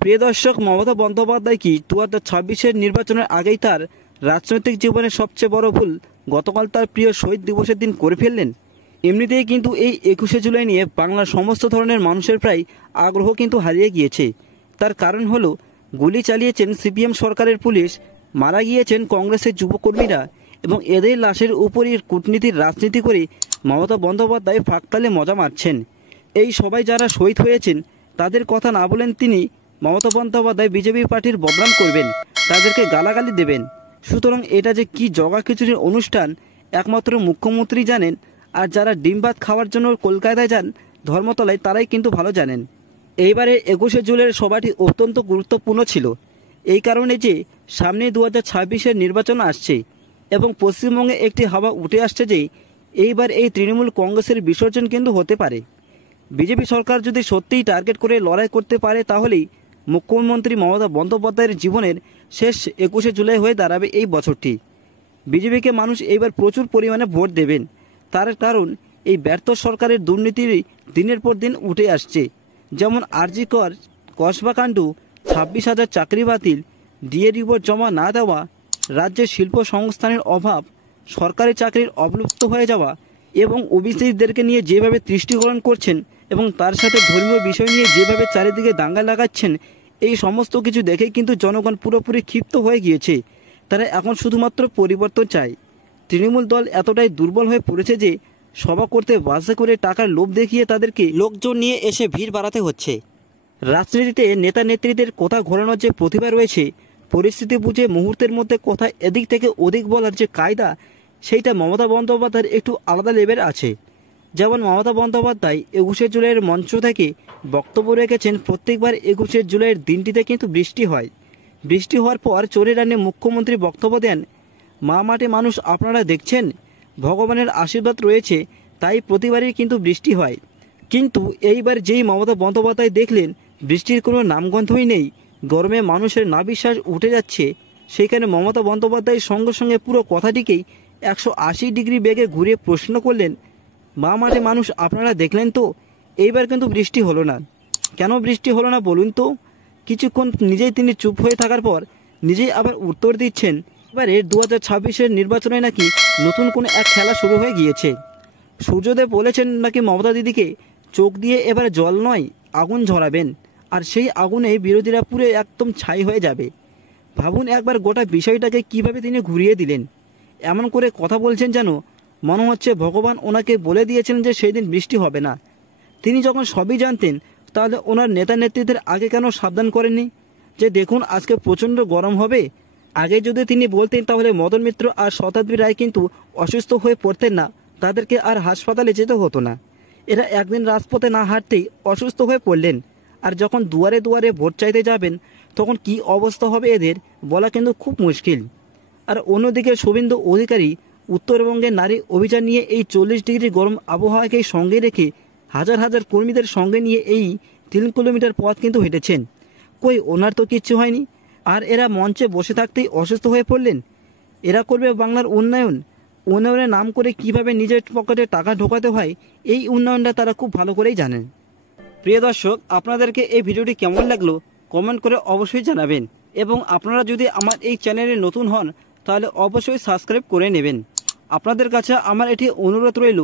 প্রিয় দর্শক, মমতা বন্দ্যোপাধ্যায় কি 2026-এর নির্বাচনের আগেই তার রাজনৈতিক জীবনের সবচেয়ে বড় ভুল গতকাল তার প্রিয় শহীদ দিবসের দিন করে ফেললেন? এমনিতেই কিন্তু এই 21শে জুলাই নিয়ে বাংলার সমস্ত ধরনের মানুষের প্রায় আগ্রহ কিন্তু হারিয়ে গিয়েছে। তার কারণ হলো, গুলি চালিয়েছেন সিপিএম সরকারের পুলিশ, মারা গিয়েছেন কংগ্রেসের যুবকর্মীরা এবং এদের লাশের উপরই কূটনীতির রাজনীতি করে মমতা বন্দ্যোপাধ্যায় ফাঁকতালে মজা মারছেন। এই সবাই যারা শহীদ হয়েছেন তাদের কথা না বলেন তিনি, মমতা বন্দ্যোপাধ্যায় বিজেপি পার্টির বদনাম করবেন, তাদেরকে গালাগালি দেবেন। সুতরাং এটা যে কি জগা খিচুড়ির অনুষ্ঠান একমাত্র মুখ্যমন্ত্রী জানেন, আর যারা ডিম ভাত খাওয়ার জন্য কলকাতায় যান ধর্মতলায় তারাই কিন্তু ভালো জানেন। এইবারে 21শে জুলাইয়ের সভাটি অত্যন্ত গুরুত্বপূর্ণ ছিল, এই কারণে যে সামনে 2026-এর নির্বাচন আসছে এবং পশ্চিমবঙ্গে একটি হাওয়া উঠে আসছে যে এইবার এই তৃণমূল কংগ্রেসের বিসর্জন কিন্তু হতে পারে। বিজেপি সরকার যদি সত্যিই টার্গেট করে লড়াই করতে পারে তাহলেই মুখ্যমন্ত্রী মমতা বন্দ্যোপাধ্যায়ের জীবনের শেষ 21শে জুলাই হয়ে দাঁড়াবে এই বছরটি। বিজেপিকে মানুষ এইবার প্রচুর পরিমাণে ভোট দেবেন, তার কারণ এই ব্যর্থ সরকারের দুর্নীতির দিনের পর দিন উঠে আসছে। যেমন আরজি কর, কসবা কাণ্ড, 26,000 চাকরি বাতিল, ডিএ রিপোর্ট জমা না দেওয়া, রাজ্যের শিল্প সংস্থানের অভাব, সরকারি চাকরির অবলুপ্ত হয়ে যাওয়া এবং ওবিসিদেরকে নিয়ে যেভাবে তুষ্টিকরণ করছেন এবং তার সাথে ধর্মীয় বিষয় নিয়ে যেভাবে চারিদিকে দাঙ্গা লাগাচ্ছেন, এই সমস্ত কিছু দেখে কিন্তু জনগণ পুরোপুরি ক্ষিপ্ত হয়ে গিয়েছে। তারা এখন শুধুমাত্র পরিবর্তন চায়। তৃণমূল দল এতটাই দুর্বল হয়ে পড়েছে যে সভা করতে বাসে করে টাকার লোভ দেখিয়ে তাদেরকে লোকজন নিয়ে এসে ভিড় বাড়াতে হচ্ছে। রাজনীতিতে নেতা নেত্রীদের কথা ঘোরানোর যে প্রতিভা রয়েছে, পরিস্থিতি বুঝে মুহূর্তের মধ্যে কথা এদিক থেকে ওদিক বলার যে কায়দা, সেইটা মমতা বন্দ্যোপাধ্যায়ের একটু আলাদা লেভেল আছে। যেমন মমতা বন্দ্যোপাধ্যায় 21শে জুলাইয়ের মঞ্চ থেকে বক্তব্য রেখেছেন, প্রত্যেকবার 21শে জুলাইয়ের দিনটিতে কিন্তু বৃষ্টি হয়। বৃষ্টি হওয়ার পর চোরের রানে মুখ্যমন্ত্রী বক্তব্য দেন, মা মাঠে মানুষ আপনারা দেখছেন, ভগবানের আশীর্বাদ রয়েছে, তাই প্রতিবারই কিন্তু বৃষ্টি হয়। কিন্তু এইবার যেই মমতা বন্দ্যোপাধ্যায় দেখলেন বৃষ্টির কোনো নামগন্ধই নেই, গরমে মানুষের নাভিশ্বাস উঠে যাচ্ছে, সেখানে মমতা বন্দ্যোপাধ্যায়ের সঙ্গে সঙ্গে পুরো কথাটিকেই 180 ডিগ্রি বেগে ঘুরিয়ে প্রশ্ন করলেন, মা মাঠে মানুষ আপনারা দেখলেন তো, এইবার কিন্তু বৃষ্টি হলো না। কেন বৃষ্টি হলো না বলুন তো? কিছুক্ষণ নিজেই তিনি চুপ হয়ে থাকার পর নিজেই আবার উত্তর দিচ্ছেন, এবারে 2026-এর নির্বাচনে নাকি নতুন কোনো এক খেলা শুরু হয়ে গিয়েছে। সূর্যদেব বলেছেন নাকি মমতা দিদিকে, চোখ দিয়ে এবারে জল নয় আগুন ঝরাবেন, আর সেই আগুনে বিরোধীরা পুরো একদম ছাই হয়ে যাবে। ভাবুন একবার গোটা বিষয়টাকে কিভাবে তিনি ঘুরিয়ে দিলেন। এমন করে কথা বলছেন যেন মনে হচ্ছে ভগবান ওনাকে বলে দিয়েছেন যে সেই দিন বৃষ্টি হবে না। তিনি যখন সবই জানতেন, তাহলে ওনার নেতা নেত্রীদের আগে কেন সাবধান করেননি যে দেখুন আজকে প্রচণ্ড গরম হবে? আগে যদি তিনি বলতেন তাহলে মদন মিত্র আর শতাব্দী রায় কিন্তু অসুস্থ হয়ে পড়তেন না, তাদেরকে আর হাসপাতালে যেতে হতো না। এরা একদিন রাজপথে না হাঁটতেই অসুস্থ হয়ে পড়লেন, আর যখন দুয়ারে দুয়ারে ভোট চাইতে যাবেন তখন কি অবস্থা হবে এদের বলা কিন্তু খুব মুশকিল। আর অন্যদিকে শুভেন্দু অধিকারী উত্তরবঙ্গের নারী অভিযান নিয়ে এই 40 ডিগ্রি গরম আবহাওয়াকে সঙ্গে রেখে হাজার হাজার কর্মীদের সঙ্গে নিয়ে এই 3 কিলোমিটার পথ কিন্তু হেঁটেছেন। কই ওনার তো কিচ্ছু হয়নি, আর এরা মঞ্চে বসে থাকতেই অসুস্থ হয়ে পড়লেন। এরা করবে বাংলার উন্নয়ন, উন্নয়নের নাম করে কিভাবে নিজের পকেটে টাকা ঢোকাতে হয়, এই উন্নয়নটা তারা খুব ভালো করেই জানেন। প্রিয় দর্শক, আপনাদেরকে এই ভিডিওটি কেমন লাগলো কমেন্ট করে অবশ্যই জানাবেন, এবং আপনারা যদি আমার এই চ্যানেলে নতুন হন তাহলে অবশ্যই সাবস্ক্রাইব করে নেবেন। আপনাদের কাছে আমার এটি অনুরোধ রইল,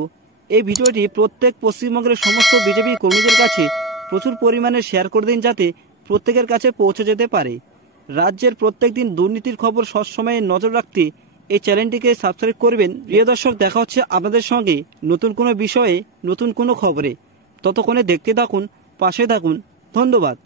এই ভিডিওটি প্রত্যেক পশ্চিমবঙ্গের সমস্ত বিজেপি কর্মীদের কাছে প্রচুর পরিমাণে শেয়ার করে দিন, যাতে প্রত্যেকের কাছে পৌঁছে যেতে পারে। রাজ্যের প্রত্যেক দিন দুর্নীতির খবর সবসময় নজর রাখতে এই চ্যানেলটিকে সাবস্ক্রাইব করবেন। প্রিয় দর্শক, দেখা হচ্ছে আপনাদের সঙ্গে নতুন কোনো বিষয়ে নতুন কোনো খবরে। ততক্ষণে দেখতে থাকুন, পাশে থাকুন। ধন্যবাদ।